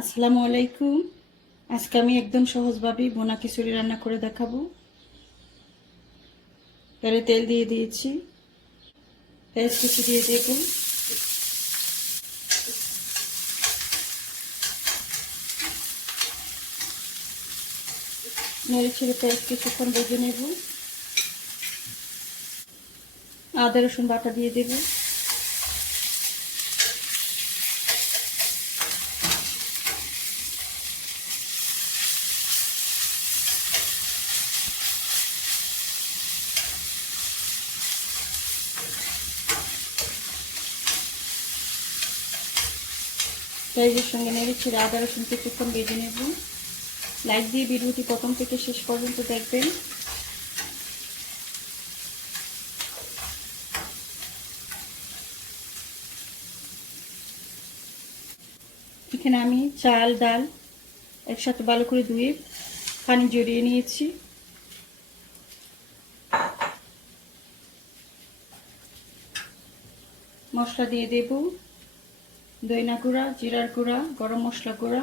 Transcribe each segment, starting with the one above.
আসসালামু আলাইকুম। আজকে আমি একদম সহজভাবেই বোনা খিচুড়ি রান্না করে দেখাবো। এবারে তেল দিয়ে দিয়েছি। পেঁয়াজ কুচি দিয়ে দেব। নেড়ে পেঁয়াজ কিছুক্ষণ ভেজে নেব। আদা রসুন বাটা দিয়ে দেবো। পেঁয়াজের সঙ্গে নেড়ে ছেড়ে আদা রসুন কিছুক্ষণ বেজে নেব। লাইট দিয়ে ভিডিওটি প্রথম থেকে শেষ পর্যন্ত দেখবেন। এখানে আমি চাল, ডাল একসাথে ভালো করে ধুয়ে পানি জড়িয়ে নিয়েছি। মশলা দিয়ে দেবো। দইনা গুঁড়া, জিরার গুঁড়া, গরম মশলা গুঁড়া,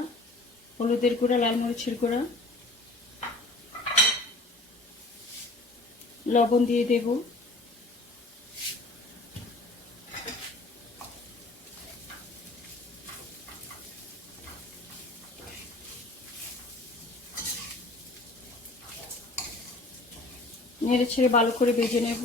হলুদের গুঁড়া, লাল মরিচের গুঁড়া, লবণ দিয়ে দেব। নেড়ে ছেড়ে ভালো করে ভেজে নেব।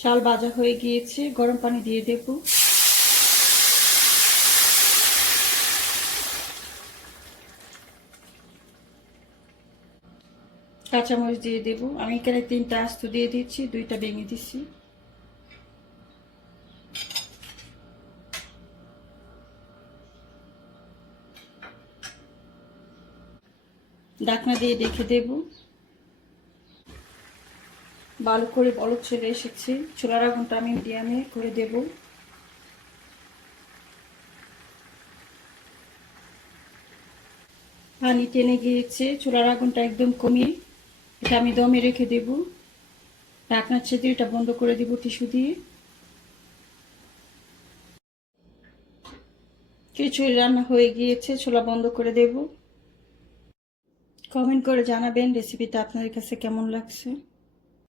চাল ভাজা হয়ে গিয়েছে, গরম পানি দিয়ে দেব। কাঁচামরিচ দিয়ে দেব। আমি এখানে তিনটা আস্ত দিয়ে দিচ্ছি, দুইটা ভেঙে দিচ্ছি। ডাকনা দিয়ে দেখে দেবো। ভালো করে বলক চলে এসেছে। চুলার আগুনটা আমি মিডিয়ামে করে দেব। পানি টেনে গিয়েছে, চুলার আগুনটা একদম কমিয়ে। এটা আমি দমে রেখে দেব। ঢাকনার ছেদে এটা বন্ধ করে দেব টিস্যু দিয়ে। খিচুড়ি রান্না হয়ে গিয়েছে ছোলা বন্ধ করে দেব। কমেন্ট করে জানাবেন রেসিপিটা আপনাদের কাছে কেমন লাগছে।